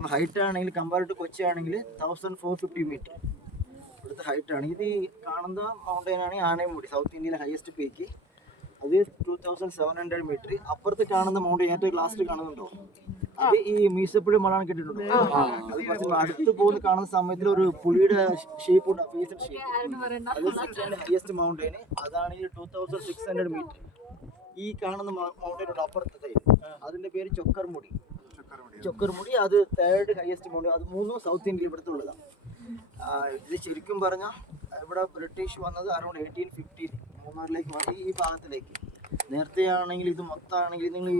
Height ആണെങ്കിൽ compare to Kochi ആണെങ്കിൽ 1450 metre ഇവിടുത്തെ ഹൈറ്റ് ആണ്. ഇത് കാണുന്ന മൗണ്ടൈൻ ആണ് ആനയമുടി, സൗത്ത് ഇന്ത്യയിലെ ഹയസ്റ്റ് പീക്ക്. അത് 2700 മീറ്റർ. അപ്പുറത്ത് കാണുന്ന മൗണ്ടൈൻ ഏറ്റവും ലാസ്റ്റ് കാണുന്നുണ്ടോ, അത് ഈ മീശപ്പുഴി മലയാണ് കേട്ടിട്ടുണ്ടോ? അത് അടുത്ത് പോകുന്ന കാണുന്ന സമയത്തിൽ ഒരു പുളിയുടെ ഷേപ്പ് ഉണ്ട്, ഫേസഡ് ഷേപ്പ്. അത് ഹയസ്റ്റ് മൗണ്ടൈൻ. അതാണെങ്കിൽ 2600 മീറ്റർ. ഈ കാണുന്ന മൗണ്ടൈൻ ഉണ്ട് അപ്പുറത്തെ, അതിന്റെ പേര് ചൊക്കർമുടി. അത് തേർഡ് ഹയസ്റ്റ് മൗണ്ടൈൻ. അത് മൂന്നും സൗത്ത് ഇന്ത്യയിൽ ഇവിടുത്തെ ഉള്ളതാണ്. ഇത് ശരിക്കും പറഞ്ഞാൽ ഇവിടെ ബ്രിട്ടീഷ് വന്നത് അറൗണ്ട് 1850 മൂന്നാറിലേക്ക് വന്ന് ഈ ഭാഗത്തിലേക്ക്. നേരത്തെ ആണെങ്കിൽ ഇത് മൊത്തമാണെങ്കിൽ നിങ്ങൾ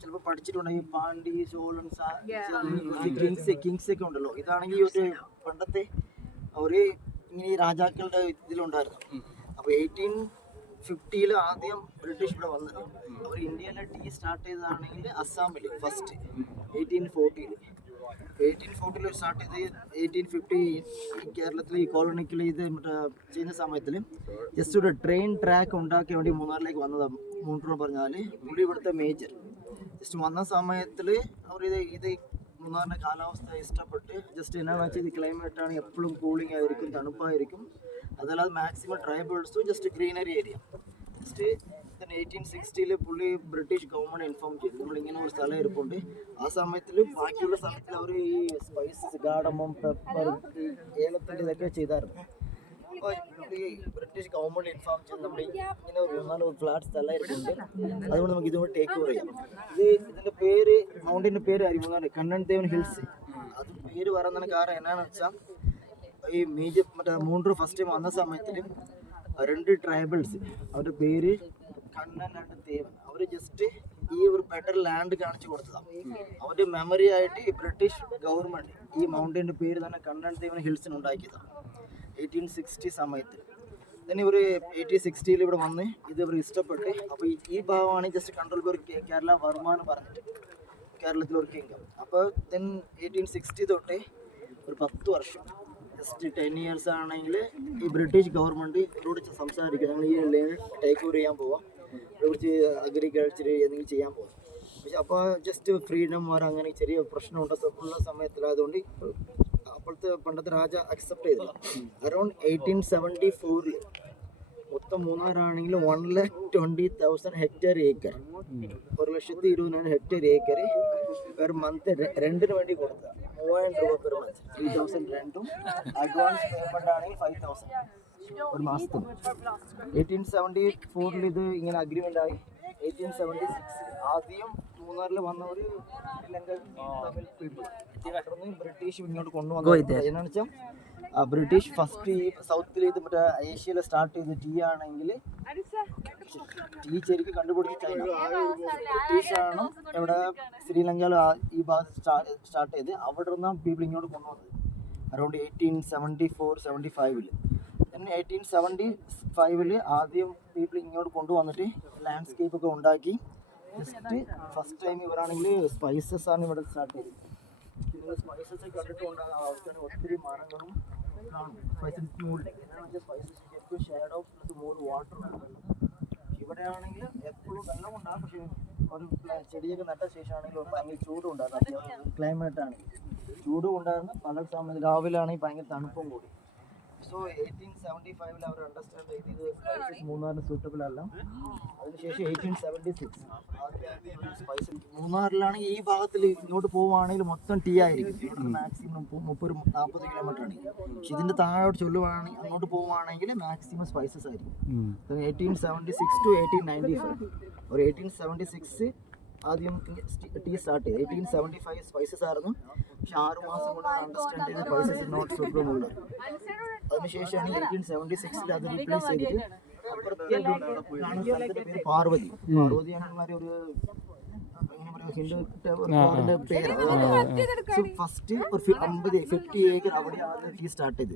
ചിലപ്പോൾ പഠിച്ചിട്ടുണ്ടെങ്കിൽ പാണ്ഡി, ചോളൻ, കിങ്സ് ഒക്കെ ഉണ്ടല്ലോ. ഇതാണെങ്കിൽ ഒരു പണ്ടത്തെ ഒരു ഇങ്ങനെ രാജാക്കളുടെ ഇതിലുണ്ടായിരുന്നു. അപ്പോൾ 1850 ആദ്യം ബ്രിട്ടീഷ് ഇവിടെ വന്നത്. അവർ ഇന്ത്യയിലെ ടീ സ്റ്റാർട്ട് ചെയ്തതാണെങ്കിൽ അസ്സാമിൽ ഫസ്റ്റ് 1840 സ്റ്റാർട്ട് ചെയ്ത് 1850 കേരളത്തിൽ ഈ കോളനിക്കൽ ഇത് ചെയ്യുന്ന സമയത്തിൽ ജസ്റ്റ് ഒരു ട്രെയിൻ ട്രാക്ക് ഉണ്ടാക്കിയ വേണ്ടി മൂന്നാറിലേക്ക് വന്നതാണ്. മൂന്നാർ പറഞ്ഞാൽ പുള്ളി ഇവിടുത്തെ മേജർ. ജസ്റ്റ് വന്ന സമയത്തിൽ അവർ ഇത് മൂന്നാറിൻ്റെ കാലാവസ്ഥ ഇഷ്ടപ്പെട്ട് ജസ്റ്റ് എന്നാന്ന് വെച്ചാൽ ഇത് ക്ലൈമറ്റാണ് എപ്പോഴും കൂളിംഗ് ആയിരിക്കും, തണുപ്പായിരിക്കും. അതല്ലാതെ മാക്സിമം ട്രൈബൽസും ജസ്റ്റ് ഗ്രീനറി ഏരിയ. ജസ്റ്റ് 1860 പുള്ളി ബ്രിട്ടീഷ് ഗവൺമെൻറ് ഇൻഫോം ചെയ്തു നമ്മളിങ്ങനെ ഒരു സ്ഥലം ഇരിപ്പുണ്ട്. ആ സമയത്തിൽ ബാക്കിയുള്ള സമയത്തിൽ അവർ ഈ സ്പൈസസ്, ഗാഡമം, പെപ്പർ, ഏലത്തിൻ്റെ ഇതൊക്കെ ചെയ്തായിരുന്നു. അപ്പോൾ ഈ ബ്രിട്ടീഷ് ഗവൺമെൻറ് ഇൻഫോം ചെയ്ത് നമ്മൾ ഇങ്ങനെ ഒരു 4 ഫ്ലാറ്റ് സ്ഥലം ഇരിപ്പുണ്ട്, അതുകൊണ്ട് നമുക്ക് ഇതുകൊണ്ട് ടേക്ക് ഓവർ ചെയ്യാം. ഇതിൻ്റെ പേര്, മൗണ്ടിൻ്റെ പേര് അറിയുമ്പോൾ കണ്ണൻദേവൻ ഹിൽസ്. അത് പേര് പറയുന്നതിന് കാരണം എന്നാന്ന് വെച്ചാൽ ഈ മേജർ മൂന്നൂർ ഫസ്റ്റ് ടൈം വന്ന സമയത്തിൽ 2 ട്രൈബൽസ്, അവരുടെ പേര് കണ്ണൻ ആൻഡ് ദേവൻ, അവർ ജസ്റ്റ് ഈ ഒരു ബെറ്റർ ലാൻഡ് കാണിച്ചു കൊടുത്തതാണ്. അവരുടെ മെമ്മറി ആയിട്ട് ഈ ബ്രിട്ടീഷ് ഗവൺമെൻറ് ഈ മൗണ്ടൈൻ്റെ പേര് തന്നെ കണ്ണൻ ദേവൻ ഹിൽസിന് ഉണ്ടാക്കിയതാണ് 1860 സമയത്ത്. തന്നെ ഇവർ 1860 ഇവിടെ വന്ന് ഇത് ഇവർ ഇഷ്ടപ്പെട്ട്. അപ്പോൾ ഈ ഭാഗമാണ് just control by Kerala Varma എന്ന് പറഞ്ഞിട്ട് കേരളത്തിൽ ഒരു കിങ്ഡം. അപ്പോൾ 1860 തൊട്ടേ ഒരു 10 വർഷം ജസ്റ്റ് 10 ഇയേഴ്സ് ആണെങ്കിൽ ഈ ബ്രിട്ടീഷ് ഗവൺമെൻറ് ഇവരോട് സംസാരിക്കും, ഞങ്ങൾ ഈ ലാൻഡ് ടേക്ക് ഓവർ ചെയ്യാൻ പോവാം, ഇവിടുത്തെ അഗ്രികൾച്ചർ എന്തെങ്കിലും ചെയ്യാൻ പോവാം. പക്ഷെ അപ്പോൾ ജസ്റ്റ് ഫ്രീഡം വരാൻ അങ്ങനെ ചെറിയ പ്രശ്നമുള്ള സമയത്തിലായതുകൊണ്ട് അപ്പോഴത്തെ പണ്ടത്തെ രാജ അക്സെപ്റ്റ് ചെയ്തു. അറൗണ്ട് 1874 മൊത്തം മൂന്നാറാണെങ്കിൽ 1,20,000 hectare acre, 1,20,000 hectare acre per month റെന്റിന് വേണ്ടി കൊടുക്കുക. 3,000 രൂപ പെർ മന്ത്, 3,000 റെന്റും അഡ്വാൻസ് പേയ്മെന്റ് ആണെങ്കിൽ 5,000 ഒരു മാസത്തിന്. 1874 ഇത് ഇങ്ങനെ അഗ്രിമെന്റ് ആയി. 1876 ആദ്യം മൂന്നാറിൽ വന്നവർ ശ്രീലങ്കൻ തമിഴ് പീപ്പിൾ, തുടർന്ന് ബ്രിട്ടീഷ് ഇങ്ങോട്ട് കൊണ്ടുവന്നത്. എന്നാന്ന് വെച്ചാൽ ബ്രിട്ടീഷ് ഫസ്റ്റ് ഈ സൗത്തിൽ ഇത് മറ്റേ ഏഷ്യയിൽ സ്റ്റാർട്ട് ചെയ്ത് ടീ ആണെങ്കിൽ ടീ ശരിക്കും കണ്ടുപിടിച്ച് ചൈന. ബ്രിട്ടീഷാണ് ഇവിടെ ശ്രീലങ്കയിൽ ഈ ഭാഗത്ത് സ്റ്റാർട്ട് ചെയ്ത് അവിടെ നിന്നാണ് പീപ്പിൾ ഇങ്ങോട്ട് കൊണ്ടുവന്നത് അറൗണ്ട് 1874-75. പിന്നെ 1875 ആദ്യം പീപ്പിൾ ഇങ്ങോട്ട് കൊണ്ടുവന്നിട്ട് ലാൻഡ്സ്കേപ്പ് ഒക്കെ ഉണ്ടാക്കി. ജസ്റ്റ് ഫസ്റ്റ് ടൈം ഇവരാണെങ്കിൽ സ്പൈസസ് ആണ് ഇവിടെ സ്റ്റാർട്ട് ചെയ്തത്. നിങ്ങൾ സ്പൈസസ് കണ്ടിട്ടുണ്ടാകുന്ന അവസ്ഥയാണ്. ഒത്തിരി മരങ്ങളും സ്പൈസസ് മുകളിൽ സ്പൈസസ് ഏറ്റവും ഷെയ്ഡ് ഓഫ് മോർ വാട്ടർ ഉണ്ടല്ലോ. ഇവിടെയാണെങ്കിൽ എപ്പോഴും വെള്ളം ഉണ്ടാകും, പക്ഷേ ഒരു ചെടിയൊക്കെ നട്ട ശേഷമാണെങ്കിൽ ഭയങ്കര ചൂടും ഉണ്ടാകും. അത്യാവശ്യം ക്ലൈമറ്റാണ്, ചൂടും ഉണ്ടാകുന്ന പല സമയത്ത് രാവിലെ ആണെങ്കിൽ ഭയങ്കര തണുപ്പും കൂടി. സോ 1875 അവർ അണ്ടർസ്റ്റാൻഡ് ചെയ്ത് ഇത് സ്പൈസസ് മൂന്നാറിന് സൂട്ടബിൾ അല്ല. അതിനുശേഷം 1876 സ്പൈസസ് മൂന്നാറിലാണെങ്കിൽ ഈ ഭാഗത്തിൽ ഇങ്ങോട്ട് പോവുകയാണെങ്കിൽ മൊത്തം ടീ ആയിരിക്കും. ഇവിടെ മാക്സിമം 30-40 കിലോമീറ്റർ ആണ്. പക്ഷെ ഇതിൻ്റെ താഴോട്ട് ചൊല്ലുവാണെങ്കിൽ അങ്ങോട്ട് പോവുകയാണെങ്കിൽ മാക്സിമം സ്പൈസസ് ആയിരിക്കും. 1876 to 1895 ഒരു 1876 ആദ്യം ടീ സ്റ്റാർട്ട് ചെയ്ത് 1875 സ്പൈസസ് ആയിരുന്നു. പക്ഷെ 6 മാസം കൊണ്ട് അണ്ടർസ്റ്റാൻഡ് ചെയ്ത് സ്പൈസസ് നോട്ട് സൂട്ടബിൾ ഉള്ളത്. അതിനുശേഷമാണ് 1876 അത് റീപ്ലേസ് ചെയ്തിട്ട് പാർവതിയാണ് ഒരു ഹിന്ദു പേര്. ഫസ്റ്റ് ഒരു 50 ഏക്കർ അവിടെയാണ് ടീ സ്റ്റാർട്ട് ചെയ്തത്.